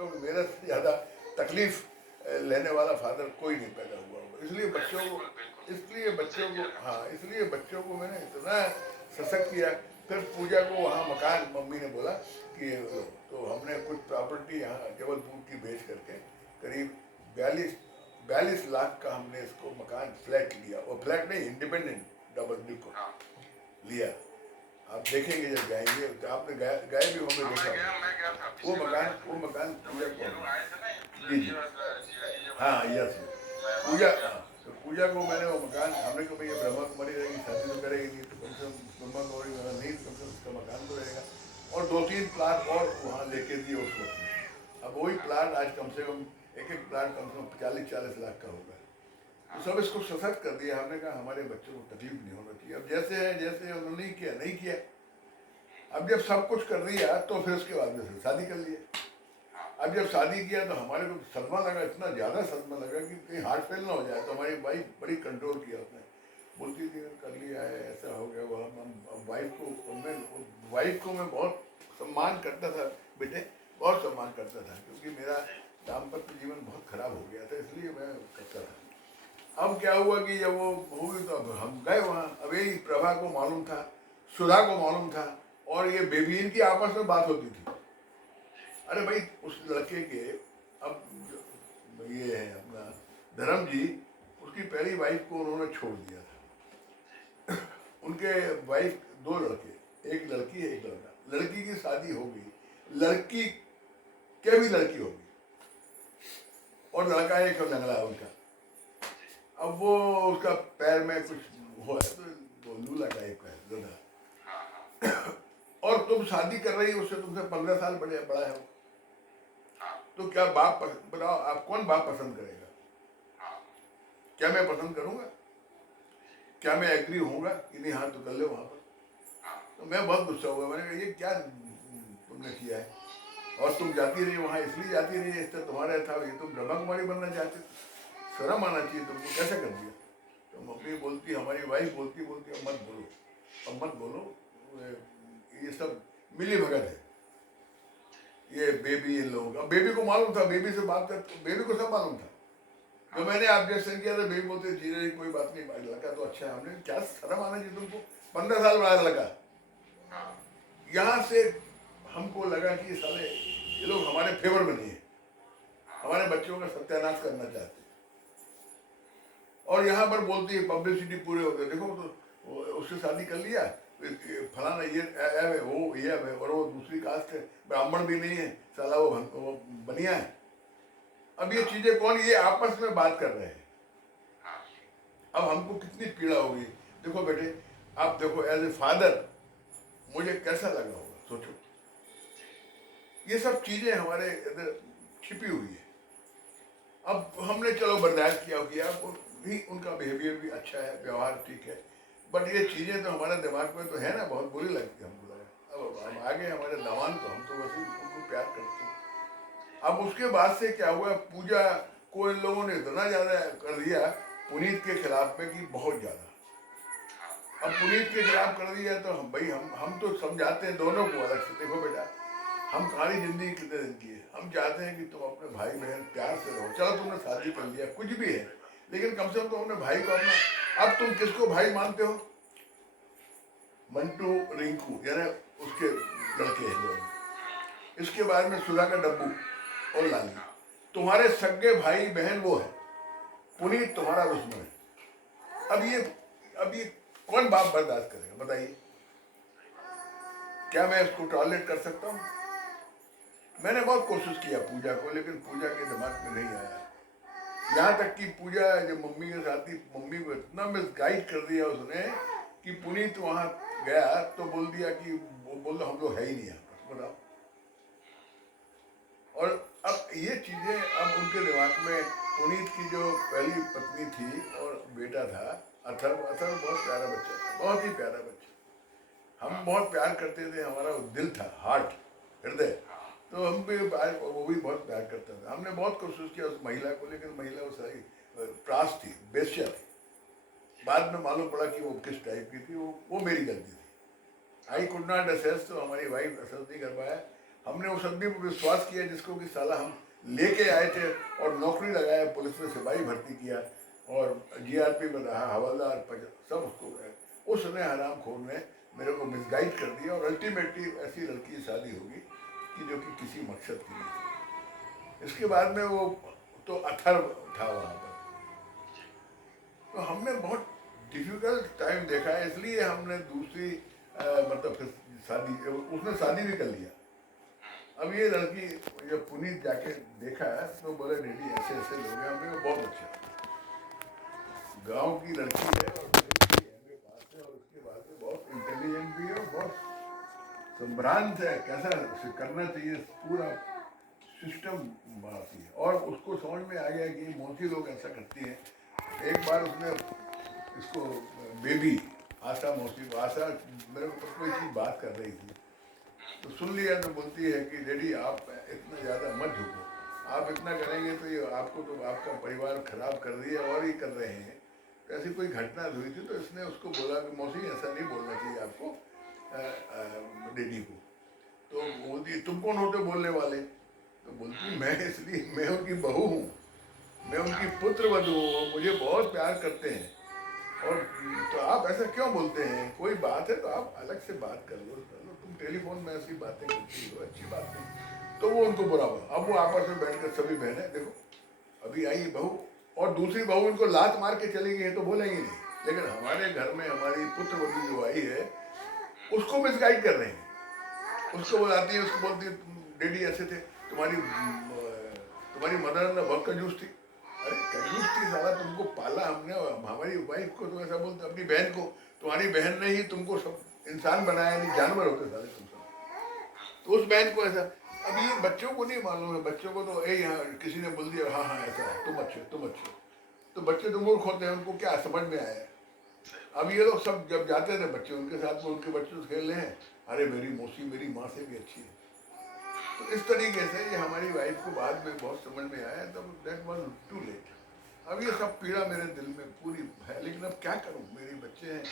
सकता हूँ कि मेरे से ज़्यादा तकलीफ लेने वाला फादर कोई नहीं पैदा हुआ होगा। इसलिए बच्चों को, बिल्कुल, बिल्कुल, इसलिए बिल्कुल बच्चों सही को, कह रहे हैं। हाँ इसलिए बच्चों को मैंने इतना सशक्त किया। फिर पूजा को वहाँ मकान, मम्मी ने बोला कि तो हमने कुछ प्रॉपर्टी यहाँ जबलपुर की बेच करके करीब 42 लाख का हमने इसको मकान फ्लैट लिया। वो फ्लैट नहीं, इंडिपेंडेंट डबल को हाँ, लिया। आप देखेंगे जब जाएंगे तो आपने गए भी होंगे, हाँ, देखा मैं गया था, वो पिछली बार मकान, गया था वो मैं। मकान जब पूजा को ये लोग हमने, आए थे ना, जी जी, जीजा जी जब आए हाँ थे, यस, मैं वहाँ पूजा, पे गया हाँ था। तो पूजा को मैंने वो मकान, हमने कहा भाई ये ब्रह्मा कुमारी रहेगी, शादी तो करेगी नहीं तो कम से कम ब्रह्मा कुमारी वाला नहीं तो कम से कम उसका मकान तो रहेगा। और 2-3 प्लाट और वहाँ लेके दिए उसको अपने। अब वही हाँ, प्लाट आज कम से कम एक एक प्लाट कम से कम 40-40 लाख का होगा। तो हाँ, सब इसको सशक्त कर दिया हमने, कहा हमारे बच्चों को तकलीफ नहीं होना चाहिए। अब जैसे है, जैसे उन्होंने नहीं किया, नहीं किया। अब जब सब कुछ कर दिया तो फिर उसके बाद में फिर शादी कर लिया। हाँ, अब जब शादी किया तो हमारे को सदमा लगा, इतना ज़्यादा सदमा लगा कि कहीं हार्ट फेल ना हो जाए। तो हमारी वाइफ बड़ी कंट्रोल किया उसने, बोलती थी कर लिया है, ऐसा हो गया वो। हम वाइफ को मैं बहुत सम्मान करता था बेटे, बहुत सम्मान करता था, क्योंकि मेरा दाम्पत्य जीवन बहुत खराब हो गया था, इसलिए मैं करता था। अब क्या हुआ कि जब वो हुई तो अब हम गए वहाँ। अब यही प्रभा को मालूम था, सुधा को मालूम था, और ये बेबी इनकी आपस में बात होती थी। अरे भाई उस लड़के के, अब ये है अपना धर्म जी, उसकी पहली वाइफ को उन्होंने छोड़ दिया था। उनके वाइफ, 2 लड़के, एक लड़की है एक लड़का। लड़की की शादी हो गई, लड़की के भी लड़की हो गई, और लड़का एक लंगड़ा है उनका। अब वो उसका पैर में कुछ हो है तो वो लूला टाइप का है गधा। हाँ, हाँ, और तुम शादी कर रही हो उससे, तुमसे 15 साल बड़ा है वो। हाँ, तो क्या बताओ आप, कौन बाप पसंद करेगा? हाँ, क्या मैं पसंद करूंगा? क्या मैं एग्री होऊंगा कि नहीं, हाँ तो कर ले वहां पर? हाँ, तो मैं बहुत गुस्सा हुआ, मैंने कहा ये क्या तुमने किया है? और तुम जाती रही वहाँ, इसलिए जाती रही, इससे तुम्हारा था, ये तुम ब्रह्मा कुमारी बनना चाहते थे, शर्म आना चाहिए तुमको, कैसे कर दिया? तो मम्मी बोलती, हमारी वाइफ बोलती बोलती अब मत बोलो, अब मत बोलो, ये सब मिली भगत है, ये बेबी इन लोगों का। बेबी को मालूम था, बेबी से बात कर, बेबी को सब मालूम था। जो मैंने ऑब्जेक्शन किया था, बेबी बोलते जी रही कोई बात नहीं, लड़का तो अच्छा है। हमने क्या शर्म आना चाहिए तुमको, 15 साल बड़ा लड़का। हाँ, यहाँ से हमको लगा कि साले ये लोग हमारे फेवर में नहीं है, हमारे बच्चों का सत्यानाश करना चाहते हैं। और यहाँ पर बोलती है पब्लिसिटी पूरे होते, देखो तो उससे शादी कर लिया, फलाना ये ऐब है, वो ये है, और वो दूसरी कास्ट है, ब्राह्मण भी नहीं है, साला वो बनिया है। अब ये हाँ, चीजें कौन, ये आपस में बात कर रहे हैं। हाँ, अब हमको कितनी पीड़ा होगी। देखो बेटे, आप देखो एज ए फादर मुझे कैसा लगा होगा, सोचो। ये सब चीजें हमारे इधर छिपी हुई है। अब हमने चलो बर्दाश्त किया वो भी, उनका बिहेवियर भी अच्छा है, व्यवहार ठीक है, बट ये चीज़ें तो हमारे दिमाग में तो है ना, बहुत बुरी लगती है हमको लगा। अब हम सही, आगे हमारे दामान, तो हम तो बस उनको प्यार करते हैं। जी, अब उसके बाद से क्या हुआ, पूजा को इन लोगों ने इतना ज़्यादा कर दिया पुनीत के खिलाफ में कि बहुत ज़्यादा। हाँ, अब पुनीत के खिलाफ कर दिया तो हम भाई, हम तो समझाते हैं दोनों को अलग से, देखो बेटा हम तुम्हारी जिंदगी कितने दिन की है, हम चाहते हैं कि तुम अपने भाई बहन प्यार से रहो। चलो तुमने शादी सही कर बात, लिया, कुछ भी है, सही बात, लेकिन कम से कम तुम अपने भाई को अपना, अब तुम किसको भाई मानते हो? मंटू, रिंकू, यानी उसके लड़के हैं दोनों। इसके बाद में सुधा का डब्बू और लाली, हाँ, तुम्हारे सगे भाई बहन वो है। पुनीत तुम्हारा दुश्मन है। अब ये कौन बाप बर्दाश्त करेगा बताइए? सही बात, क्या मैं इसको टॉलरेट कर सकता हूँ? मैंने बहुत कोशिश किया पूजा को, लेकिन पूजा के दिमाग में नहीं आया। यहाँ तक कि पूजा जब मम्मी के साथ थी, मम्मी को इतना मिसगाइड कर दिया उसने कि पुनीत वहाँ गया तो बोल दिया कि वो बोल हम लोग है ही नहीं यहाँ पर, बताओ। और अब ये चीज़ें अब उनके दिमाग में, पुनीत की जो पहली पत्नी थी और बेटा था अथर्व, अथर्व बहुत प्यारा बच्चा था, बहुत ही प्यारा बच्चा। हम हाँ, बहुत प्यार करते थे, हमारा वो दिल था, हार्ट, हृदय। हाँ, तो हम भी वो भी बहुत प्यार करता था। हमने बहुत कोशिश किया उस महिला को, लेकिन महिला वो सारी त्रास थी, बेश्या थी। बाद में मालूम पड़ा कि वो किस टाइप की थी, वो मेरी गलती थी। आई हाँ, कुड नॉट असेस, तो हमारी वाइफ असेस नहीं कर पाया। हमने उस आदमी पर विश्वास किया जिसको कि साला हम लेके आए थे और नौकरी लगाया, पुलिस में सिपाही भर्ती किया और जीआरपी में रहा, हवलदार सब उसको गए। उसने हरामखोर ने मेरे को मिसगाइड कर दिया और अल्टीमेटली ऐसी लड़की की शादी होगी कि जो कि किसी मकसद की नहीं थी। इसके बाद में वो तो अथर्व था वहाँ पर। तो हमने बहुत डिफिकल्ट टाइम देखा है, इसलिए हमने दूसरी मतलब फिर शादी, उसने शादी भी कर लिया। अब ये लड़की जब पुनीत जाके देखा है तो बोले डैडी ऐसे ऐसे लोग हैं। हमने कहा बहुत अच्छा, गांव की लड़की है और मेरे पास है और उसके बाद में बहुत इंटेलिजेंट भी है और बहुत संभ्रांत है, कैसा करना चाहिए पूरा सिस्टम बनाती है। और उसको समझ में आ गया कि मोती लोग ऐसा करती हैं। एक बार उसने इसको बेबी आशा मौसी को, आशा मेरे ऊपर कोई चीज़ बात कर रही थी तो सुन लिया तो बोलती है कि डैडी आप इतना ज़्यादा मत झुको, आप इतना करेंगे तो ये आपको तो आपका परिवार खराब कर दिया और ये कर रहे हैं। तो ऐसी कोई घटना हुई थी तो इसने उसको बोला कि मौसी ऐसा नहीं बोलना चाहिए आपको डैडी को। तो बोलती तुम कौन होते बोलने वाले? तो बोलती मैं इसलिए मैं उनकी बहू हूँ, मैं उनकी पुत्र वधू हूँ, मुझे बहुत प्यार करते हैं और तो आप ऐसा क्यों बोलते हैं? कोई बात है तो आप अलग से बात कर लो, तुम टेलीफोन में ऐसी बातें करती हो, अच्छी बात नहीं। तो वो उनको बुरा हुआ। अब वो आपस में बैठकर सभी बहनें, देखो अभी आई बहू और दूसरी बहू उनको लात मार के चली गई है तो बोलेंगे नहीं, लेकिन हमारे घर में हमारी पुत्र वधू जो आई है उसको मिसगाइड कर रहे हैं। उसको बुलाती है, उसको बोलती है डैडी ऐसे थे, तुम्हारी मदर ने बहुत कंजूस थी। अरे कंजूस थी साला, तुमको पाला हमने, हमारी वाइफ को तुम ऐसा बोलते, अपनी बहन को, तुम्हारी बहन ने ही तुमको सब इंसान बनाया, नहीं जानवर होते साले तुम सब। तो उस बहन को ऐसा, अब ये बच्चों को नहीं मालूम है, बच्चों को तो यहाँ किसी ने बोल दिया हाँ हाँ ऐसा है, तुम अच्छे तुम अच्छे। तो बच्चे तो मूर्ख होते हैं, उनको क्या समझ में आया। अब ये लोग सब जब जाते थे बच्चे उनके साथ में, उनके बच्चे खेल रहे हैं, अरे मेरी मौसी मेरी माँ से भी अच्छी है। तो इस तरीके से ये हमारी वाइफ को बाद में बहुत समझ में आया, तब दैट वाज टू लेट। अब ये सब पीड़ा मेरे दिल में पूरी है, लेकिन अब क्या करूं, मेरे बच्चे हैं,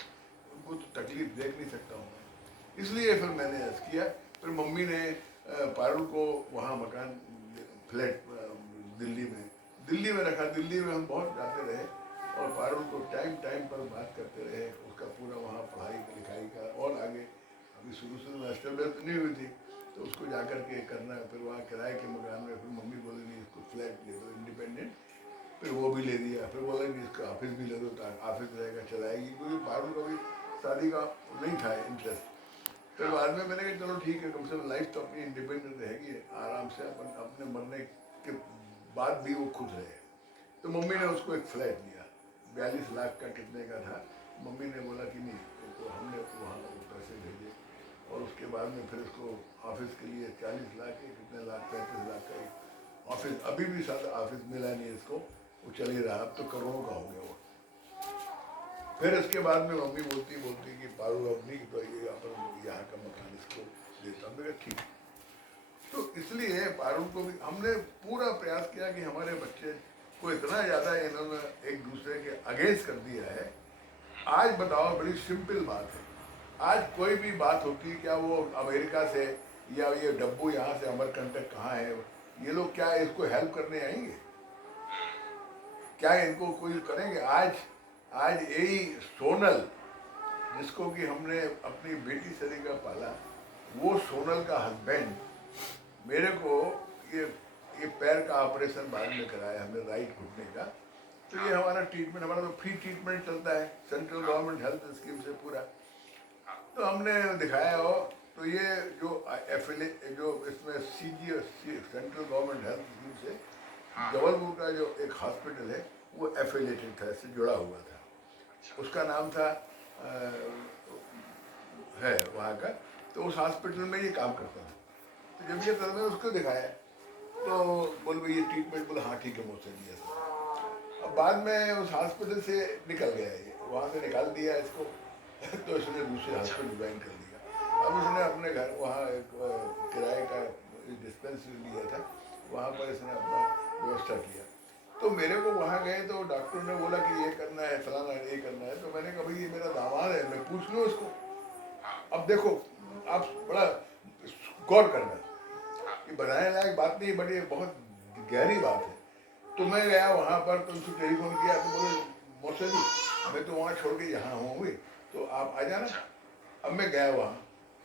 उनको तो तकलीफ देख नहीं सकता हूँ मैं। इसलिए फिर मैंने ऐसा किया। फिर मम्मी ने पारुल को वहाँ मकान फ्लैट दिल्ली में रखा। दिल्ली में हम बहुत जाते रहे और पारुल को टाइम टाइम पर बात करते रहे, उसका पूरा वहाँ पढ़ाई लिखाई का और आगे अभी शुरू में एस्टेब्लिश नहीं हुई थी तो उसको जाकर के करना। फिर वहाँ किराए के मकान में फिर मम्मी बोले नहीं इसको फ्लैट ले दो इंडिपेंडेंट, फिर वो भी ले दिया। फिर बोला नहीं इसका ऑफिस भी ले दो, ऑफिस रहेगा चलाएगी, क्योंकि पारुल को भी शादी का नहीं था इंटरेस्ट। फिर बाद में मैंने कहा चलो ठीक है, कम से कम लाइफ तो अपनी इंडिपेंडेंट रहेगी, आराम से अपन अपने मरने के बाद भी वो खुद रहे। तो मम्मी ने उसको एक फ्लैट दिया, 42 लाख का कितने का था। मम्मी ने बोला कि नहीं, तो हमने वहाँ पैसे भेजे और उसके बाद में फिर उसको ऑफिस के लिए 40 लाख के कितने लाख 35 लाख का एक ऑफिस, अभी भी साथ ऑफिस मिला नहीं इसको, वो चल ही रहा, अब तो करोड़ों का हो गया वो। फिर इसके बाद में मम्मी बोलती कि पारुल अब नहीं तो ये यहाँ का मकान इसको देता। मेरा ठीक। तो इसलिए पारुल को भी हमने पूरा प्रयास किया कि हमारे बच्चे को इतना ज़्यादा इन्होंने एक दूसरे के अगेंस्ट कर दिया है। आज बताओ, बड़ी सिंपल बात है, आज कोई भी बात होती है, क्या वो अमेरिका से या ये डब्बू यहाँ से अमरकंटक कहाँ है, ये लोग क्या इसको हेल्प करने आएंगे? क्या इनको कोई करेंगे? आज यही सोनल जिसको कि हमने अपनी बेटी सरीका पाला, वो सोनल का हस्बैंड मेरे को ये पैर का ऑपरेशन बाद में कराया हमने, राइट घुटने का। तो ये हमारा ट्रीटमेंट, हमारा तो फ्री ट्रीटमेंट चलता है सेंट्रल गवर्नमेंट हेल्थ स्कीम से पूरा। तो हमने दिखाया हो तो ये जो जो इसमें सेंट्रल गवर्नमेंट हेल्थ स्कीम से जबलपुर का जो एक हॉस्पिटल है वो एफिलेटेड था, इससे जुड़ा हुआ था। उसका नाम था है वहाँ का, तो उस हॉस्पिटल में ये काम करता था। तो जब ये मैंने उसको दिखाया तो बोल भाई ये ट्रीटमेंट, बोले हाँ ठीक है मुझसे दिया सर। अब बाद में उस हॉस्पिटल से निकल गया, ये वहाँ से निकाल दिया इसको तो इसने दूसरे हॉस्पिटल ज्वाइन कर लिया। अब इसने अपने घर वहाँ एक किराए का डिस्पेंसरी लिया था, वहाँ पर इसने अपना व्यवस्था किया। तो मेरे को वहाँ गए तो डॉक्टर ने बोला कि ये करना है, फलाना ये करना है। तो मैंने कहा भाई ये मेरा दामाद है, मैं पूछ लूँ इसको। अब देखो आप बड़ा गौर करना, ये बनाने लायक बात नहीं, बट ये बहुत गहरी बात है। तो मैं गया वहाँ पर, तो उनसे टेलीफोन किया, तो बोले मौसा जी मैं तो वहाँ छोड़ के यहाँ हूँ भी, तो आप आ जाना। अच्छा। अब मैं गया वहाँ,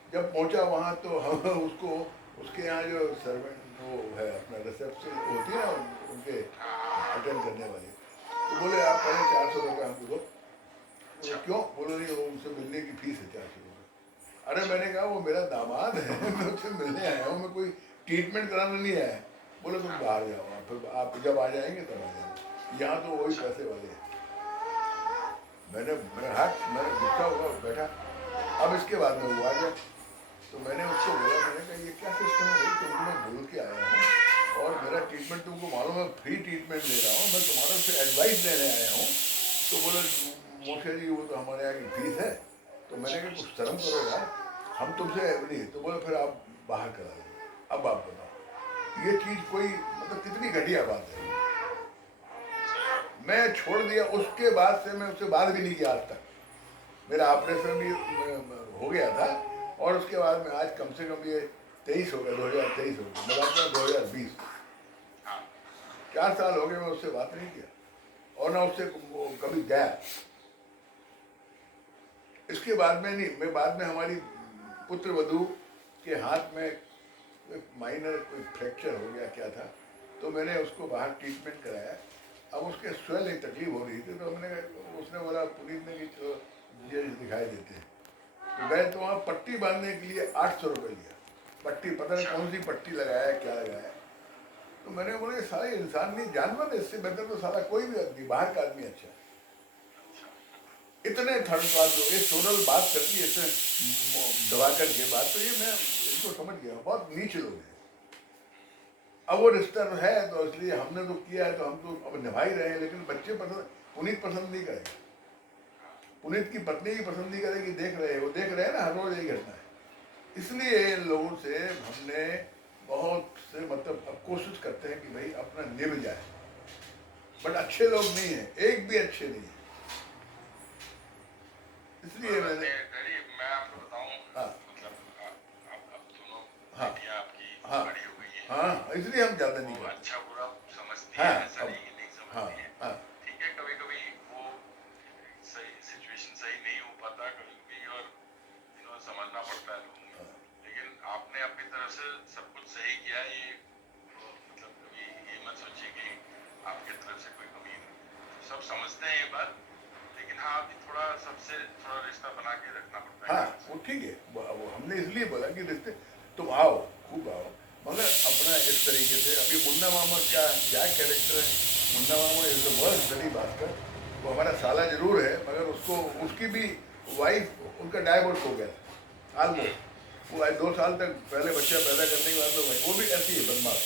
जब पहुँचा वहाँ तो हम उसको, उसके यहाँ जो सर्वेंट वो है अपना रिसेप्शन होती है ना उनके हाँ। अटेंड करने वाले, तो बोले आप पहले 400 रुपये हमको दो। बोले अच्छा। क्यों? बोले नहीं वो उनसे मिलने की फीस है 400 रुपये। अरे मैंने कहा वो मेरा दामाद है मैं उससे मिलने आया हूँ, मैं कोई ट्रीटमेंट कराने नहीं आया। बोले तुम हाँ। बाहर जाओ, फिर आप जब आ जाएंगे तब आ जाएंगे, यहाँ तो वही अच्छा। पैसे वाले हैं। मैंने गुस्सा हुआ बैठा। अब इसके बाद में वो आ गया, तो मैंने उसको बोला, मैंने कहा ये क्या सिस्टम है भाई, तुमको मैं बोल के आया हूँ और मेरा ट्रीटमेंट तुमको मालूम है फ्री ट्रीटमेंट ले रहा हूँ, मैं तुम्हारे से एडवाइस लेने आया हूँ। तो बोले मोशे जी वो तो हमारे यहाँ की फीस है। तो मैंने कहा कुछ शर्म करो यार, हम तुमसे नहीं। तो बोले फिर आप बाहर करा लो। अब आप बताओ ये चीज़ कोई मतलब कितनी घटिया बात है। सही बात। मैं छोड़ दिया, उसके बाद से मैं उससे बात भी नहीं किया आज तक। मेरा ऑपरेशन भी हो गया था, और उसके बाद में आज कम से कम ये 23 हो गया, 2023 हो गया, मतलब 2020, हाँ। 4 साल हो गए मैं उससे बात नहीं किया, और ना उससे कभी गया। इसके बाद में नहीं, मैं बाद में हमारी पुत्र वधू के हाथ में माइनर कोई फ्रैक्चर हो गया क्या था, तो मैंने उसको बाहर ट्रीटमेंट कराया। अब उसके स्वेल एक तकलीफ हो रही थी, तो उसने बोला पुनीत ने कि चलो ये दिखाई देते हैं। तो गए तो वहाँ पट्टी बांधने के लिए 800 रुपये लिया। पट्टी पता नहीं अच्छा। कौन सी पट्टी लगाया है, क्या लगाया है। तो मैंने बोला ये सारे इंसान नहीं जानवर है, इससे बेहतर तो सारा कोई भी आदमी, बाहर का आदमी अच्छा है। अच्छा। इतने थर्ड क्लास लोग, ये सोनल बात करती है ऐसे दबाकर के बात, तो ये मैं इनको समझ गया, बहुत नीच लोग हैं। अब वो रिश्ता तो है, तो इसलिए हमने तो किया है, तो हम तो अब निभा ही रहे हैं, लेकिन बच्चे पसंद, पुनीत पसंद नहीं करेंगे, पुनीत की पत्नी की पसंद नहीं करेगी, देख रहे हैं, वो देख रहे हैं ना हर रोज यही घटना है। इसलिए इन लोगों से हमने बहुत से मतलब अब कोशिश करते हैं कि भाई अपना निभ जाए, बट अच्छे लोग नहीं है, एक भी अच्छे नहीं है। इसलिए मैंने डैडी मैं आपको बताऊं, हाँ मतलब अब दोनों हाँ बेटियां आपकी हाँ बड़ी हो गई हैं, हाँ, इसलिए हम ज़्यादा नहीं वो करते। अच्छा बुरा समझती हाँ हैं, ऐसा अब नहीं कि नहीं हाँ समझती हैं। हाँ ठीक है, कभी कभी वो सही सिचुएशन सही नहीं हो पाता कभी कभी, और समझना पड़ता है लोगों में। लेकिन आपने अपनी तरफ से सब कुछ सही किया, ये मतलब कभी ये मत सोचिए कि आपकी तरफ से कोई कमी है। सब समझते हैं ये बात, लेकिन हाँ अभी थोड़ा सबसे थोड़ा रिश्ता बना के रखना पड़ता है हाँ, घर से। वो ठीक है, वो हमने इसलिए बोला कि रिश्ते तुम आओ, खूब आओ, मगर अपना इस तरीके से। अभी मुन्ना मामा क्या क्या कैरेक्टर है, मुन्ना मामा इज द वर्स्ट गली भास्कर। वो हमारा साला जरूर है, मगर उसको उसकी भी वाइफ, उनका डाइवोर्स हो गया था ऑलमोस्ट। वो आज 2 साल तक पहले बच्चा पैदा करने के बाद तो वो भी ऐसी है बदमाश।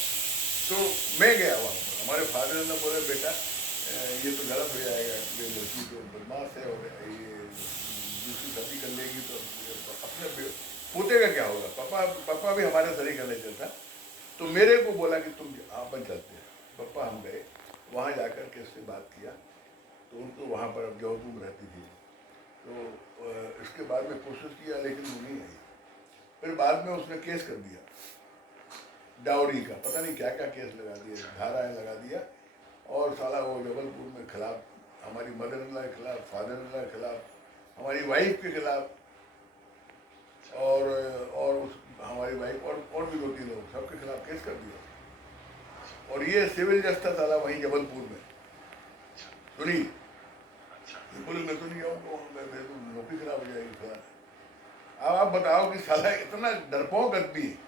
तो मैं गया वहाँ पर, हमारे फादर ने बोले बेटा ये तो गलत हो जाएगा, ये लड़की तो बदमाश है, और ये दूसरी शादी कर लेगी तो अपने पोते का क्या होगा। पापा पापा भी हमारे शरीर का नेचर था, तो मेरे को बोला कि तुम अपन चलते हैं। पापा हम गए वहाँ जाकर के उससे बात किया, तो उनको वहाँ पर जो तुम रहती थी, तो इसके बाद में कोशिश किया, लेकिन वो नहीं आई। फिर बाद में उसने केस कर दिया डाउरी का, पता नहीं क्या क्या केस लगा दिया, धाराएं लगा दिया, और साला वो जबलपुर में खिलाफ, हमारी मदर इन लॉ के खिलाफ, फादर इन लॉ के खिलाफ, हमारी वाइफ के खिलाफ, और उस हमारी वाइफ और भी 2-3 लोग, सबके खिलाफ केस कर दिया। और ये सिविल जज था साला वहीं जबलपुर में, सुनी। अच्छा। ये बोले मैं तो नहीं आऊँगा, मेरे तो नौकरी खराब हो जाएगी फलाना। अब आप बताओ कि साला इतना डरपोक आदमी है।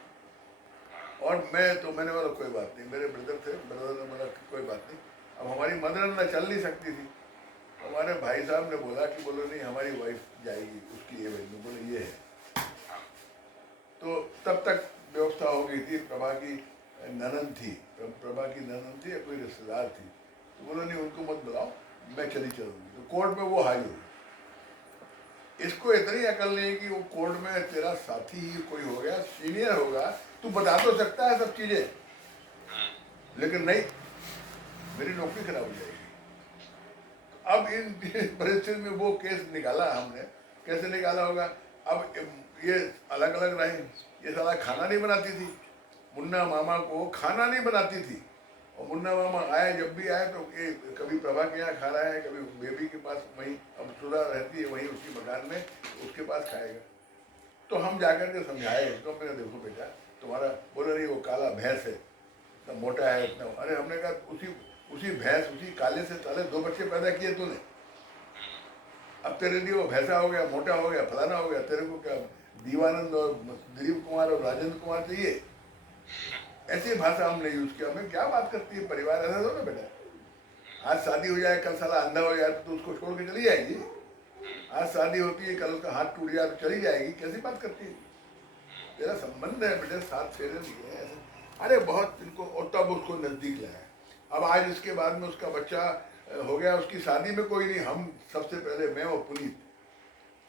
और मैंने बोला कोई बात नहीं, मेरे ब्रदर थे, ब्रदर ने बोला कोई बात नहीं। अब हमारी मदर इन लॉ चल नहीं सकती थी, हमारे भाई साहब ने बोला कि बोलो नहीं हमारी वाइफ जाएगी, उसकी एज में, बोले ये है। तो तब तक व्यवस्था हो गई थी, प्रभा की ननद थी, प्रभा की ननद थी या कोई रिश्तेदार थी, तो बोलो नहीं उनको मत बुलाओ, मैं चली चलूँगी। तो कोर्ट में वो हाजिर हुई। इसको इतनी अकल नहीं कि वो कोर्ट में तेरा साथी ही कोई हो गया, सीनियर होगा, तू बता तो सकता है सब चीज़ें, लेकिन नहीं, मेरी नौकरी खराब हो जाएगी। अब इन परिस्थिति में वो केस निकाला हमने, कैसे निकाला होगा। अब ये अलग अलग रहे, ये साला खाना नहीं बनाती थी, मुन्ना मामा को खाना नहीं बनाती थी, और मुन्ना मामा आए, जब भी आए तो ये कभी प्रभा के यहाँ खा रहा है, कभी बेबी के पास, वहीं अब सुधा रहती है वहीं उसी मकान में, उसके पास खाएगा। तो हम जाकर के समझाए तो मैंने, देखो बेटा तुम्हारा, बोले नहीं वो काला भैंस है, इतना मोटा है इतना। अरे हमने कहा उसी उसी भैंस, उसी काले से ताले 2 बच्चे पैदा किए तूने, अब तेरे लिए वो भैंसा हो गया, मोटा हो गया, फलाना हो गया, तेरे को क्या दीवानंद और दिलीप कुमार और राजेंद्र कुमार चाहिए? ऐसी भाषा हमने यूज किया। हमें क्या बात करती है, परिवार ऐसा थोड़ा बेटा, आज शादी हो जाए कल साला अंधा हो जाए तो उसको छोड़ के चली जाएगी? आज शादी होती है कल उसका हाथ टूट जाए तो चली जाएगी? कैसी बात करती है? तेरा संबंध है बेटे, साथ फेरे लिए ऐसे। अरे बहुत इनको, और तब उसको नजदीक लाया। अब आज इसके बाद में उसका बच्चा हो गया, उसकी शादी में कोई नहीं, हम सबसे पहले, मैं और पुनीत,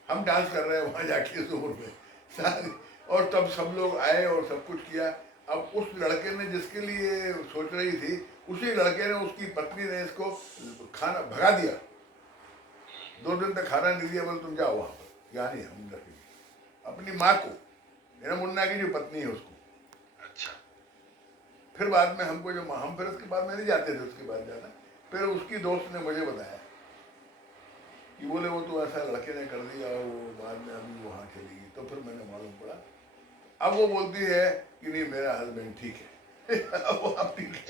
हम डांस कर रहे हैं वहां जाके जोर में शादी, और तब सब लोग आए और सब कुछ किया। अब उस लड़के ने जिसके लिए सोच रही थी, उसी लड़के ने, उसकी पत्नी ने इसको खाना भगा दिया, 2 दिन तक खाना नहीं दिया, बोले तुम जाओ वहां पर, यहाँ नहीं हम रखेंगे। अपनी माँ को, मेरा मुन्ना की जो पत्नी है उसको। अच्छा। फिर बाद में हमको, जो हम फिर उसके बाद में नहीं जाते थे उसके बाद ज़्यादा, फिर उसकी दोस्त ने मुझे बताया कि बोले वो तो ऐसा लड़के ने कर दिया, और वो बाद में अभी वहाँ चली गई। तो फिर मैंने मालूम पड़ा, अब वो बोलती है कि नहीं मेरा हस्बैंड ठीक है अब वो अब ठीक है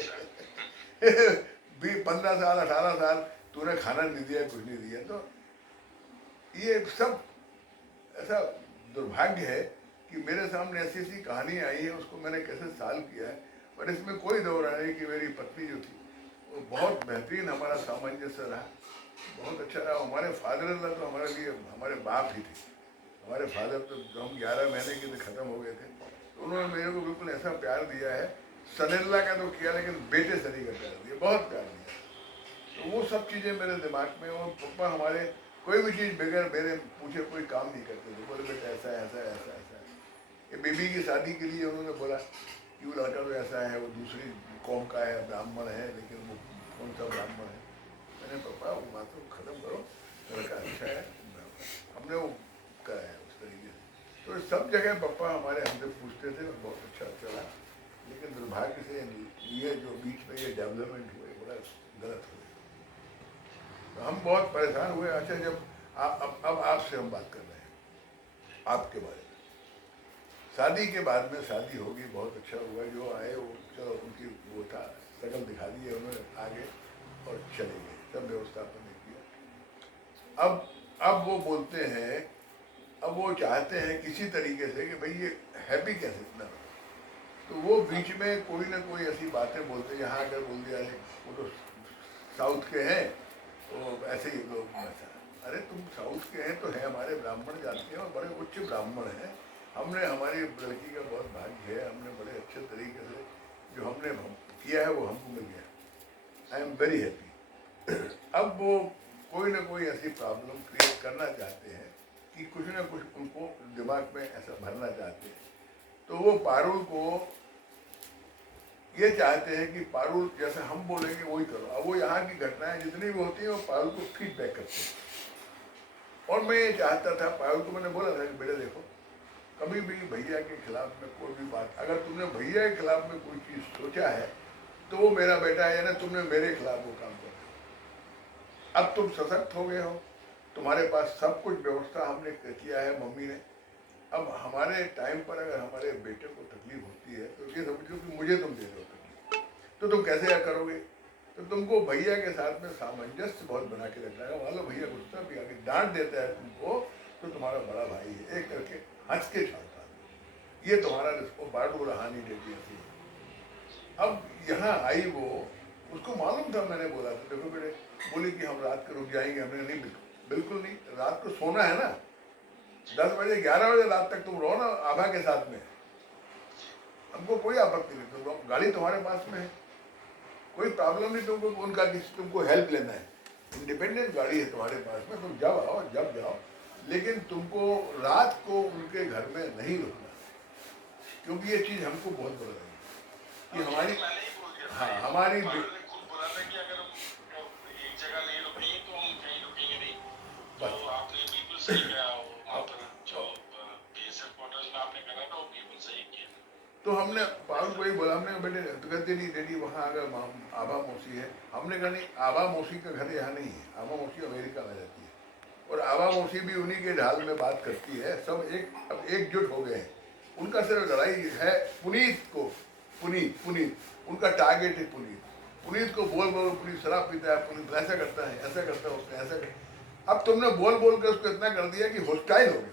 15 साल 18 साल तूने खाना नहीं दिया, कुछ नहीं दिया। तो ये सब ऐसा दुर्भाग्य है कि मेरे सामने ऐसी ऐसी कहानी आई है, उसको मैंने कैसे सॉल्व किया है। पर इसमें कोई दो राय नहीं कि मेरी पत्नी जो थी वो बहुत बेहतरीन, हमारा सामंजस्य रहा, बहुत अच्छा रहा। हमारे फादर इन लॉ तो हमारे लिए हमारे बाप ही थे। हमारे फादर तो जब हम 11 महीने के लिए ख़त्म हो गए थे, तो उन्होंने मेरे को बिल्कुल ऐसा प्यार दिया है, सनेल्ला का तो किया लेकिन बेटे सनी का प्यार दिया, बहुत प्यार दिया। तो वो सब चीज़ें मेरे दिमाग में, और पापा हमारे कोई भी चीज़ बगैर मेरे पूछे कोई काम नहीं करते थे, बोले बेटा ऐसा है, ऐसा है, ऐसा है, ऐसा है। ये बेबी की शादी के लिए उन्होंने बोला कि वो लड़का तो ऐसा है, वो दूसरी कौम का है, ब्राह्मण है, लेकिन वो कौन सा ब्राह्मण है? मैंने पापा वो बात को ख़त्म करो, लड़का अच्छा है, हमने वो कराया उस तरीके से। तो सब जगह पापा हमारे हमसे पूछते थे, बहुत अच्छा चला। लेकिन दुर्भाग्य से ये जो बीच में ये डेवलपमेंट हुए, बड़ा गलत हुए, तो हम बहुत परेशान हुए। अच्छा, जब अब आपसे हम बात कर रहे हैं आपके बारे में, शादी के बाद में शादी होगी, बहुत अच्छा हुआ, जो आए वो चलो, उनकी वो था, शक्ल दिखा दी उन्होंने आगे और चले गए, सब व्यवस्था अपने किया। अब वो बोलते हैं, अब वो चाहते हैं किसी तरीके से कि भाई ये हैप्पी कैसे इतना, तो वो बीच में कोई ना कोई ऐसी बातें बोलते हैं, यहाँ अगर बोल दिया है वो तो साउथ के हैं, तो ऐसे ही लोग ऐसा, अरे तुम साउथ के हैं तो है, हमारे ब्राह्मण जाति हैं और बड़े उच्च ब्राह्मण हैं। हमने, हमारी लड़की का बहुत भाग्य है, हमने बड़े अच्छे तरीके से जो हमने किया है वो हमको मिल गया, आई एम वेरी हैप्पी। अब वो कोई ना कोई ऐसी प्रॉब्लम क्रिएट करना चाहते हैं कि कुछ ना कुछ उनको दिमाग में ऐसा भरना चाहते हैं। तो वो पारुल को ये चाहते हैं कि पारुल जैसे हम बोलेंगे वही करो। अब वो यहाँ की घटनाएं जितनी भी होती हैं वो पारुल को फीडबैक करते हैं। और मैं ये चाहता था, पारुल को मैंने बोला था कि बेटा देखो, कभी भी भैया के खिलाफ में कोई भी बात, अगर तुमने भैया के खिलाफ में कोई चीज़ सोचा है तो वो मेरा बेटा है ना, तुमने मेरे खिलाफ वो काम कर। अब तुम सशक्त हो गए हो, तुम्हारे पास सब कुछ व्यवस्था हमने किया है, मम्मी ने। अब हमारे टाइम पर अगर हमारे बेटे को तकलीफ होती है तो ये समझो कि मुझे तुम दे दो तकलीफ, तो तुम कैसे करोगे? तो तुमको भैया के साथ में सामंजस्य बहुत बना के रखना है। मान लो भैया गुस्सा भी आके डांट देता है तुमको, तो तुम्हारा बड़ा भाई है, एक करके हंस के छोड़ता है, ये तुम्हारा इसको बाडू रहानी देती है। अब यहाँ आई वो, उसको मालूम था, मैंने बोला था देखो बेटे, बोली कि हम रात को रुक जाएंगे। हमने नहीं, बिल्कुल नहीं, रात को सोना है ना, 10 बजे 11 बजे रात तक तुम रहो ना आभा के साथ में, हमको कोई आपत्ति नहीं, तुम गाड़ी तुम्हारे पास में है, कोई प्रॉब्लम नहीं तुमको, उनका किसी तुमको हेल्प लेना है, इंडिपेंडेंट गाड़ी है तुम्हारे पास में, तुम जब आओ जब जाओ, लेकिन तुमको रात को उनके घर में नहीं रुकना, क्योंकि ये चीज़ हमको बहुत बुरा लगी कि हमारी, मैंने ही बोल दिया था, हाँ हमारी पारुल ने खुद बोला था कि अगर हम एक जगह नहीं रुकेंगे तो हम कहीं रुकेंगे नहीं। तो बस आपने बिल्कुल सही किया, वहाँ पर जो बीएसएफ क्वार्टर्स में आपने करा था वो बिल्कुल सही किया। तो हमने पारुल को ही बोला, हमने कहा, बेटे तो कहते नहीं डैडी वहाँ अगर आभा मौसी है। हमने कहा नहीं, आभा मौसी का घर यहाँ नहीं है, आभा मौसी अमेरिका में रहती है और आभा मौसी भी उन्हीं के ढाल में बात करती है। सब अब एकजुट हो गए हैं। उनका सिर्फ लड़ाई है पुनीत को, पुनीत उनका टारगेट है पुनीत। पुनीत को बोल बोल पुनीत शराब पीता है, पुनीत ऐसा करता है, ऐसा करता है, उसने ऐसा कर। अब तुमने बोल बोल के उसको इतना कर दिया कि होस्टाइल हो गए,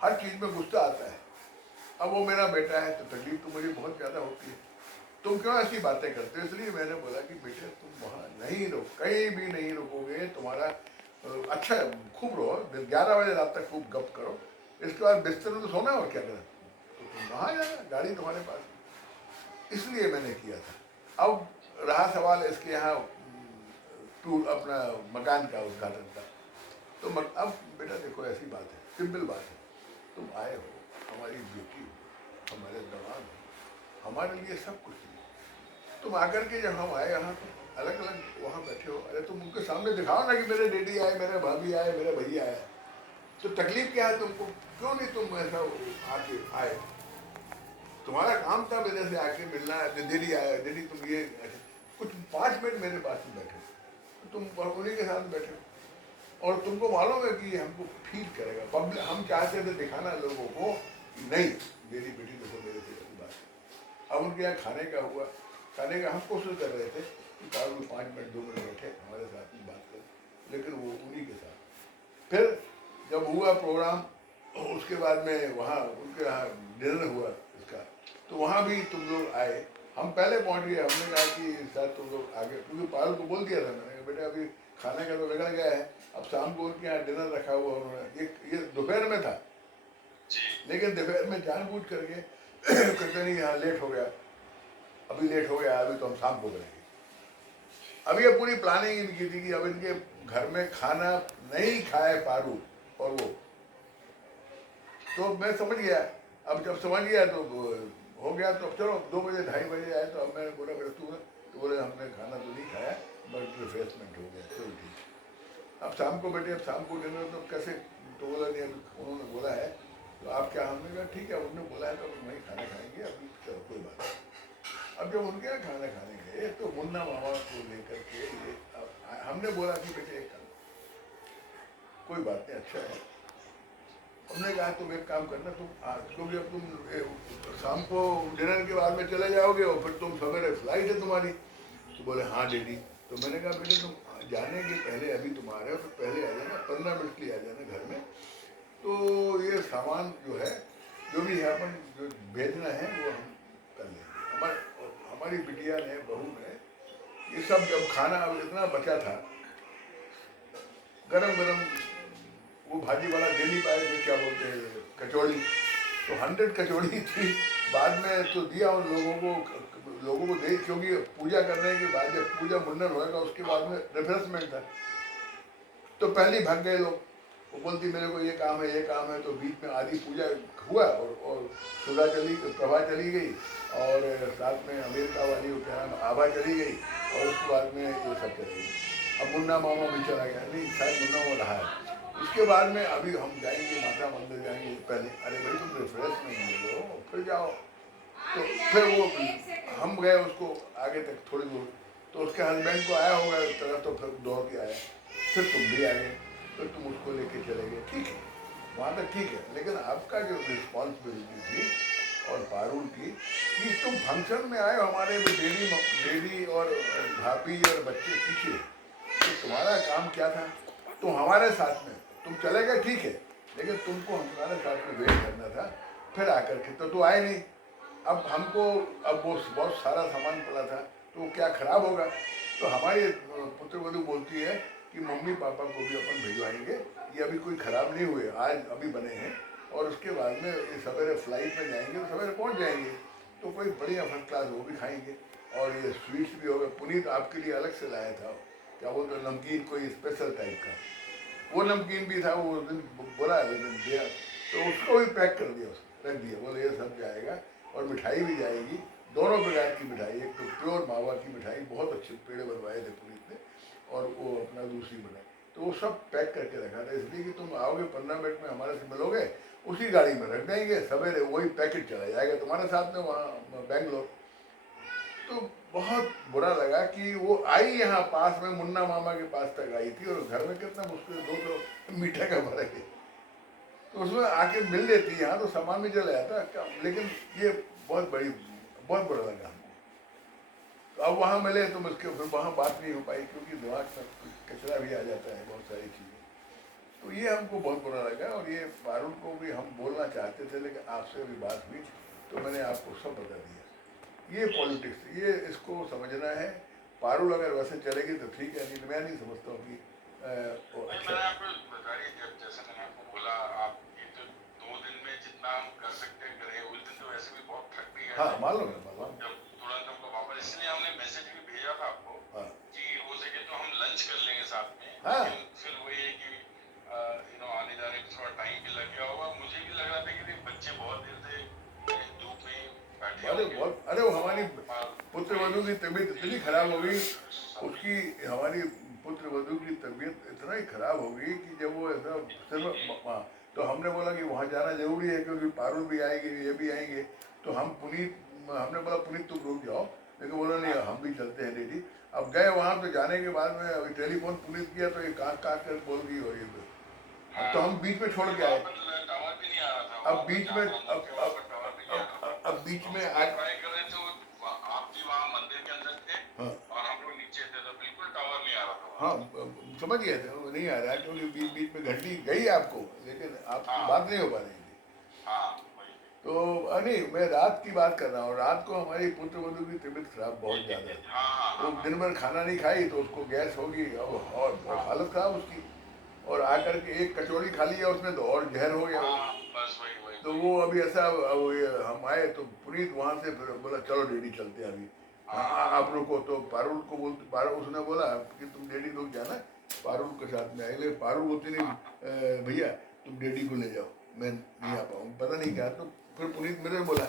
हर चीज में गुस्सा आता है। अब वो मेरा बेटा है तो तकलीफ तो मुझे बहुत ज़्यादा होती है। तुम क्यों ऐसी बातें करते हो? इसलिए मैंने बोला कि बेटे तुम वहाँ नहीं रहो, कहीं भी नहीं रुकोगे, तुम्हारा अच्छा खूब रहो, 11 बजे रात तक खूब गप करो, इसके बाद बिस्तर में तो सोना और क्या करें, तो तुम वहाँ जाना, गाड़ी तुम्हारे पास। इसलिए मैंने किया था। अब रहा सवाल इसके यहाँ टूर अपना मकान का उद्घाटन का, तो अब बेटा देखो ऐसी बात है, सिंपल बात है, तुम आए हो, हमारी बेटी हो, हमारे दमाद हो, हमारे लिए सब कुछ है। तुम आकर के जब हम आए यहाँ तो अलग अलग वहाँ बैठे हो, अरे तुम उनके सामने दिखाओ ना कि मेरे डैडी आए, मेरे भाभी आए, मेरे भैया आए। तो तकलीफ क्या है तुमको? क्यों नहीं तुम ऐसा आके आए? तुम्हारा काम था मेरे से आके मिलना, दीदी आए, दीदी तुम ये कुछ 5 मिनट मेरे पास में बैठे, तो तुम उन्हीं के साथ बैठे हो और तुमको मालूम है कि हमको फील करेगा पब्लिक। हम चाहते थे दिखाना लोगों को, नहीं मेरी बेटी देखो मेरे से ऐसी बात है। अब उनके यहाँ खाने का हुआ, खाने का हम कोशिश कर रहे थे कि 5 मिनट 2 मिनट बैठे हमारे साथ में बात करें, लेकिन वो उन्हीं के साथ। फिर जब हुआ प्रोग्राम, उसके बाद में वहाँ उनके यहाँ डिनर हुआ इसका, तो वहाँ भी तुम लोग आए। हम पहले पहुँच गए, हमने कहा कि सर तुम लोग आगे, क्योंकि पारुल को बोल दिया था मैंने, बेटा अभी खाने का तो बिगड़ गया है, अब शाम को उनके यहाँ डिनर रखा हुआ उन्होंने, ये दोपहर में था, लेकिन दोपहर में जानबूझ करके कहते नहीं यहाँ लेट हो गया, अभी लेट हो गया, अभी तो हम शाम को करेंगे। अब ये पूरी प्लानिंग इनकी थी कि अब इनके घर में खाना नहीं खाए पारुल और वो, तो मैं समझ गया। अब जब समझ गया तो हो गया, तो चलो 2 बजे 2:30 बजे आए, तो अब मैंने बोला बेटा तू, तो बोले हमने खाना तो नहीं खाया बट रिफ्रेशमेंट हो गया, चलो ठीक। अब शाम को बेटे, अब शाम को डिनर तो कैसे, तो बोला नहीं अभी उन्होंने बोला है तो आप क्या, हमने कहा ठीक है उन्होंने बोला है तो अब वहीं खाना खाएंगे, अभी चलो कोई बात नहीं। अब जब उनके यहाँ खाना खाने गए तो मुन्ना मामा को लेकर के ये हमने बोला कि बेटे एक काम, कोई बात नहीं अच्छा है, हमने कहा तुम एक काम करना, तुम क्योंकि अब तुम शाम को डिनर के बाद में चले जाओगे और फिर तुम सवेरे फ्लाइट है तुम्हारी, तो बोले हाँ डैडी। तो मैंने कहा बेटे तुम जाने के पहले, अभी तुम आ रहे हो तो पहले आ जाना, 15 मिनट के लिए आ जाना घर में, तो ये सामान जो है जो भी है अपन जो भेजना है वो हम कर लेंगे। हमारी बिटिया ने, बहू ने ये सब, जब खाना अब इतना बचा था गरम गरम, वो भाजी वाला दे नहीं पाए थे, क्या बोलते हैं कचौड़ी, तो 100 कचौड़ी थी, बाद में तो दिया उन लोगों को दे, क्योंकि पूजा करने के बाद जब पूजा मुंडन होगा उसके बाद में रिफ्रेशमेंट था, तो पहले भाग गए लोग। वो बोलती मेरे को ये काम है, ये काम है, तो बीच में आधी पूजा हुआ और सुधा चली, प्रभा चली गई, और साथ में अमेरिका वाली क्या नाम आभा चली गई, और उसके बाद में ये सब चली गई। अब मुन्ना मामा भी चला गया, नहीं शायद मुन्ना वो रहा है। उसके बाद में अभी हम जाएंगे माता मंदिर जाएंगे, पहले अरे भाई तुम रिफ्रेशमेंट ले लो फिर जाओ, तो फिर वो हम गए उसको आगे तक थोड़ी दूर, तो उसके हस्बैंड को आया होगा इस तरह, तो फिर दौड़ के आया, फिर तुम भी आ गए, फिर तुम उसको लेके चले गए, ठीक है वहाँ तक ठीक है, लेकिन आपका जो रिस्पॉन्सिबिलिटी थी और पारुल की कि तुम फंक्शन में आए हो, हमारे डेडी और भाभी और बच्चे पीछे, तो तुम्हारा काम क्या था? तुम हमारे साथ में, तुम चले गए ठीक है, लेकिन तुमको हमारे साथ में वेट करना था, फिर आकर के तो आए नहीं। अब हमको, अब वो बहुत सारा सामान पड़ा था, तो वो क्या खराब होगा? तो हमारी पुत्रवधू बोलती है कि मम्मी पापा को भी अपन भिजवाएंगे, ये अभी कोई ख़राब नहीं हुए, आज अभी बने हैं, और उसके बाद में ये सवेरे फ्लाइट में जाएंगे तो सवेरे पहुंच जाएंगे, तो कोई बढ़िया फर्स्ट क्लास वो भी खाएंगे, और ये स्वीट्स भी होगा। पुनीत आपके लिए अलग से लाया था, क्या बोलते नमकीन, कोई स्पेशल टाइप का, वो नमकीन भी था, वो दिन बोला लेकिन दिया, तो उसको भी पैक कर दिया, उसको रख दिया, बोले ये सब जाएगा, और मिठाई भी जाएगी, दोनों प्रकार की मिठाई, एक तो प्योर मावा की मिठाई, बहुत अच्छे पेड़े बनवाए थे पुनीत ने, और वो अपना दूसरी बनाई, तो वो सब पैक करके रखा था, इसलिए कि तुम आओगे 15 मिनट में हमारे से मिलोगे, उसी गाड़ी में रख देंगे, सवेरे वही पैकेट चला जाएगा तुम्हारे साथ में वहाँ बेंगलोर। तो बहुत बुरा लगा कि वो आई यहाँ पास में, मुन्ना मामा के पास तक आई थी, और घर में कितना मुश्किल 200 मीठा का फर्क है, तो उसमें आके मिल लेती यहाँ तो सामान भी चला जाता। लेकिन ये बहुत बहुत बुरा लगा हमको। तो अब वहाँ मिले तो मुझके फिर वहाँ बात नहीं हो पाई, क्योंकि दिमाग में कचरा भी आ जाता है, बहुत सारी चीज़ें। तो ये हमको बहुत बुरा लगा, और ये पारुल को भी हम बोलना चाहते थे, लेकिन आपसे भी बात हुई तो मैंने आपको सब बता दिया। ये पॉलिटिक्स, ये इसको समझना है। पारुल अगर वैसे चलेगी तो ठीक है, नहीं तो मैं नहीं समझता हूँ कि वो अच्छा। मैंने आपको बता रही जब जैसे मैंने आपको बोला, आप ये तो 2 दिन में जितना हम कर सकते हैं करें, उस दिन तो वैसे भी बहुत थक भी गए हाँ थे। मालूम है, मालूम। जब तुरंत हमको वापस, इसलिए हमने मैसेज भी भेजा था आपको हाँ कि हो सके तो हम लंच कर लेंगे साथ में। हाँ। लेकिन फिर वही है कि आने जाने में थोड़ा टाइम भी लग गया होगा। मुझे भी लग रहा था कि बच्चे बहुत देर से धूप में बैठे अरे होंगे। बहुत, अरे वो हमारी पुत्र वधू की तबीयत इतनी खराब हो गई, उसकी हमारी पुत्र वधू की तबीयत इतना ही खराब हो गई कि जब वो ऐसा सिर्फ, तो हमने बोला कि वहाँ जाना जरूरी है, क्योंकि पारुल भी आएंगे, ये भी आएंगे। तो हमने बोला पुनीत तुम रुक जाओ, लेकिन बोला नहीं हम भी चलते हैं डैडी। अब गए वहाँ, तो जाने के बाद में अभी टेलीफोन पुनीत किया तो ये काट काट कर बोल दी हो ये। अब तो हम बीच में छोड़ के आए, टावर भी नहीं आ रहा था। अब बीच में अब बीच में ट्राई कर रहे थे, आप भी वहाँ मंदिर के अंदर थे। हाँ और हम लोग नीचे थे, तो बिल्कुल टावर नहीं आ रहा था। हाँ समझ गए थे, वो नहीं आ रहा है, क्योंकि बीच बीच में घंटी गई आपको, लेकिन आपकी हाँ। बात नहीं हो पा रही थी। हाँ वही। तो नहीं, मैं रात की बात कर रहा हूँ। रात को हमारी पुत्र वधू की तबीयत खराब बहुत ज़्यादा है। हाँ तो दिन भर खाना नहीं खाई, तो उसको गैस होगी, और बहुत हालत खराब उसकी। और आकर के एक कचौड़ी खा लिया उसने, तो और जहर हो गया। बस वही तो वो अभी ऐसा, हम आए तो पुनीत वहाँ से फिर बोला चलो डैडी चलते हैं अभी। आप रुको, तो पारुल को बोलते, पारुल उसने बोला कि तुम डैडी लोग जाना, पारुल के साथ में आए। लेकिन पारुल बोलती नहीं भैया तुम डैडी को ले जाओ, मैं नहीं आ पाऊँगी, पता नहीं क्या। तो फिर पुनीत मेरे बोला,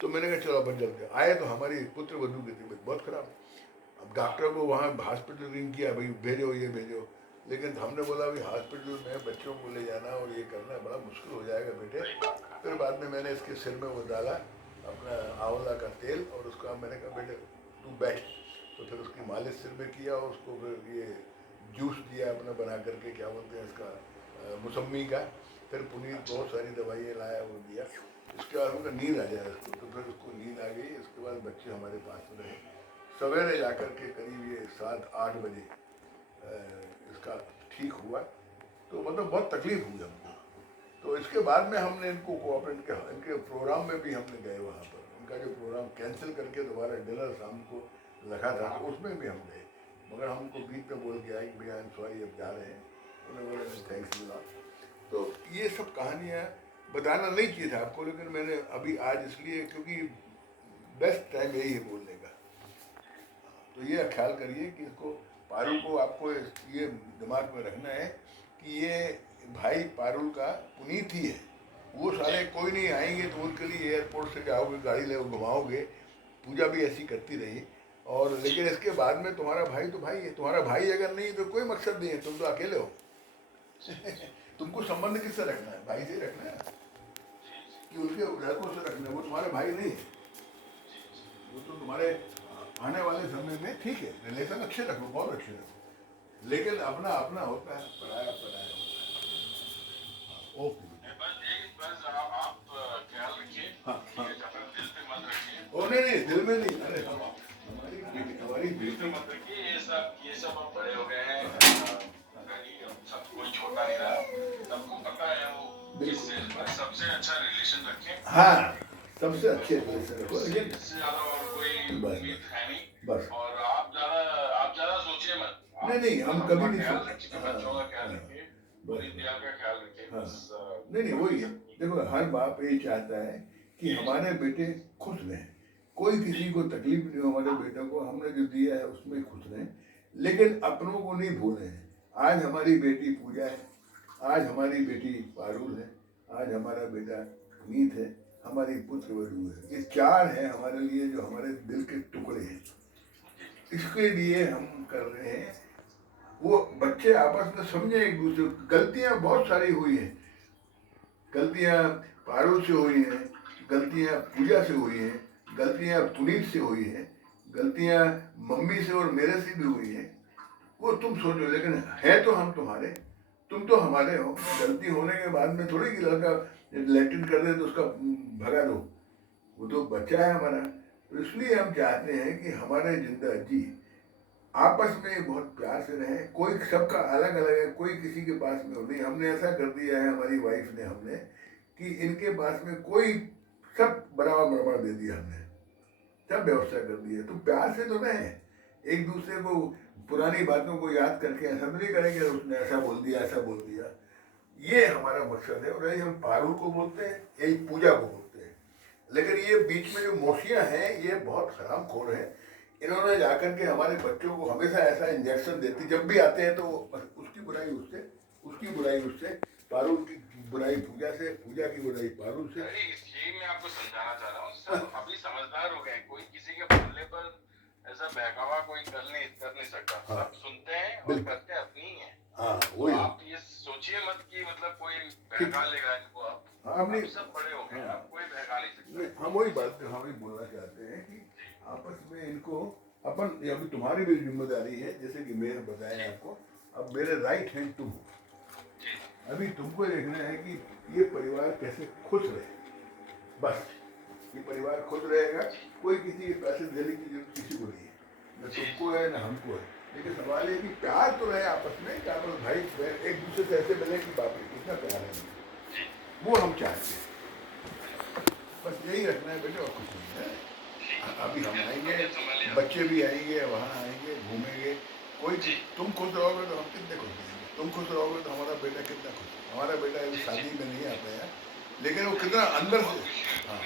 तो मैंने कहा चलो अपन चलते। आए तो हमारी पुत्र वधू की तबीयत बहुत खराब। अब डॉक्टर को वहाँ हॉस्पिटल रिंग किया, भाई भेजो ये भेजो। लेकिन हमने बोला अभी हॉस्पिटल में बच्चों को ले जाना और ये करना बड़ा मुश्किल हो जाएगा बेटे। फिर बाद में मैंने इसके सिर में वो डाला अपना आंवला का तेल, और उसका मैंने कहा बेटे तू बैठ। तो फिर उसकी मालिश सिर में किया, और उसको फिर ये जूस दिया अपना बना करके, क्या बोलते हैं इसका, मौसम्मी का। फिर पुनीत बहुत सारी दवाइयाँ लाया, वो दिया। इसके बाद उनका नींद आ जाए उसको, तो फिर उसको नींद आ गई। इसके बाद बच्चे हमारे पास में रहे। सवेरे जाकर के करीब ये 7-8 बजे इसका ठीक हुआ। तो मतलब बहुत तकलीफ हुई हमको। तो इसके बाद में हमने इनको कोऑपरेट किया, इनके प्रोग्राम में भी हमने गए वहाँ पर। उनका जो प्रोग्राम कैंसिल करके दोबारा डिनर शाम को रखा था, तो उसमें भी हम गए। मगर हमको बीच में बोल के आए कि भैया सॉरी अब जा रहे हैं। उन्होंने बोला थैंक्स मिला। तो ये सब कहानियाँ बताना नहीं चाहिए था आपको, लेकिन मैंने अभी आज इसलिए, क्योंकि बेस्ट टाइम यही है बोलने का। तो ये ख्याल करिए कि इसको, पारुल को आपको ये दिमाग में रखना है कि ये भाई पारुल का पुनीत ही है। वो सारे कोई नहीं आएंगे तो उनके लिए एयरपोर्ट से जाओगे, गाड़ी ले घुमाओगे, पूजा भी ऐसी करती रही। और लेकिन इसके बाद में तुम्हारा भाई तो भाई है, तुम्हारा भाई अगर नहीं तो कोई मकसद नहीं है, तुम तो अकेले हो। तुमको संबंध किससे रखना है? भाई से रखना है कि उनके लड़कों से रखना है? वो तुम्हारे भाई नहीं है, वो तो तुम्हारे आने वाले समय में ठीक है, रिलेशन अच्छे रखो, बहुत अच्छे रखो, लेकिन अपना अपना होता है, पराया पराया होता है। ओके बस आप ख्याल रखिए। हाँ हाँ। दिल पे मत रखिए। ओ नहीं, दिल में नहीं। अरे हमारी दिल पे मत रखिए। ये सब अब बड़े हो गए हैं। सब कोई छोटा नहीं रहा। सबको पता है वो किससे सबसे अच्छा रिलेशन रखें। हाँ, सबसे अच्छे रिलेशन रखो, लेकिन इससे ज्यादा और कोई उम्मीद है नहीं। बस। और आप ज्यादा सोचिए मत। नहीं, हम कभी नहीं ख्याल सोचते। रखिए, बच्चों का ख्याल रखिए, पूरी दुनिया का ख्याल रखिए। नहीं, वही है। देखो, हर बाप यही चाहता है कि हमारे बेटे खुश रहें, कोई किसी को तकलीफ नहीं हो। हमारे बेटे को हमने जो दिया है उसमें खुश रहें, लेकिन अपनों को नहीं भूलें। आज हमारी बेटी पूजा है, आज हमारी बेटी पारुल है, आज हमारा बेटा पुनीत है, हमारी पुत्र वधू है। ये 4 हैं हमारे लिए जो हमारे दिल के टुकड़े हैं। इसके लिए हम कर रहे हैं वो बच्चे आपस में समझे एक दूसरे को। गलतियां बहुत सारी हुई हैं, गलतियां पारुल से हुई हैं, गलतियां पूजा से हुई हैं, गलतियां पुनीत से हुई हैं, गलतियां मम्मी से और मेरे से भी हुई हैं। वो तुम सोचो, लेकिन है तो हम तुम्हारे, तुम तो हमारे हो। गलती होने के बाद में थोड़ी कि लड़का लैट्रिन कर दे तो उसका भगा दो, वो तो बच्चा है हमारा। तो इसलिए हम चाहते हैं कि हमारे जिंदा जी आपस में बहुत प्यार से रहें। कोई सबका अलग अलग है, कोई किसी के पास में हो नहीं। हमने ऐसा कर दिया है, हमारी वाइफ ने, हमने कि इनके पास में कोई, सब बराबर बराबर दे दिया हमने, सब व्यवस्था कर दी है। तो प्यार से तो रहें, एक दूसरे को पुरानी बातों को याद करके ऐसा तो नहीं करेंगे उसने ऐसा बोल दिया ऐसा बोल दिया। ये हमारा मकसद है। और यही हम पारुल को बोलते हैं, यही पूजा को बोलते हैं। लेकिन ये बीच में जो मौसियाँ हैं ये बहुत हरामखोर हैं। इन्होंने जाकर के हमारे बच्चों को हमेशा ऐसा इंजेक्शन देती, जब भी आते हैं तो उसकी बुराई उससे, उसकी बुराई उससे, पारुल की बुराई पूजा से, पूजा की बुराई पारुल से। अरे यही मैं आपको समझाना चाह रहा हूँ, सब अभी समझदार हो गए, कोई किसी के बोलने पर ऐसा बहकावा कोई कर नहीं सकता। हाँ, सब सुनते हैं और करते अपनी ही है। हाँ तो वही। आप ये सोचिए मत कि मतलब कोई बहका लेगा इनको। आप हाँ, हमने आप सब बड़े हो गए, आप कोई बहका नहीं सकता। हम वही बात हम ही बोलना चाहते हैं कि आपस में इनको अपन, अभी तुम्हारी भी जिम्मेदारी है, जैसे कि मेरे बताया आपको, अब मेरे राइट हैंड तुम हो। जी अभी तुमको देखना है कि ये परिवार कैसे खुश रहे, बस। ये परिवार खुश रहेगा, कोई किसी के पैसे देने की जरूरत किसी को नहीं है, न तुमको है न हमको है। लेकिन सवाल ये कि प्यार तो रहे आपस में, क्या बोलो भाई बहन एक दूसरे से ऐसे मिले कि बाप रे कितना प्यार है हमें। वो हम चाहते हैं, बस यही रखना है बेटे, और कुछ नहीं है। अभी हम आएंगे, बच्चे भी आएंगे, वहाँ आएंगे, घूमेंगे। कोई तुम खुश रहोगे तो हम कितने खुश रहेंगे, तुम खुश रहोगे तो हमारा बेटा कितना खुश है। हमारा बेटा अभी शादी में नहीं आ पाया, लेकिन वो कितना अंदर से, हाँ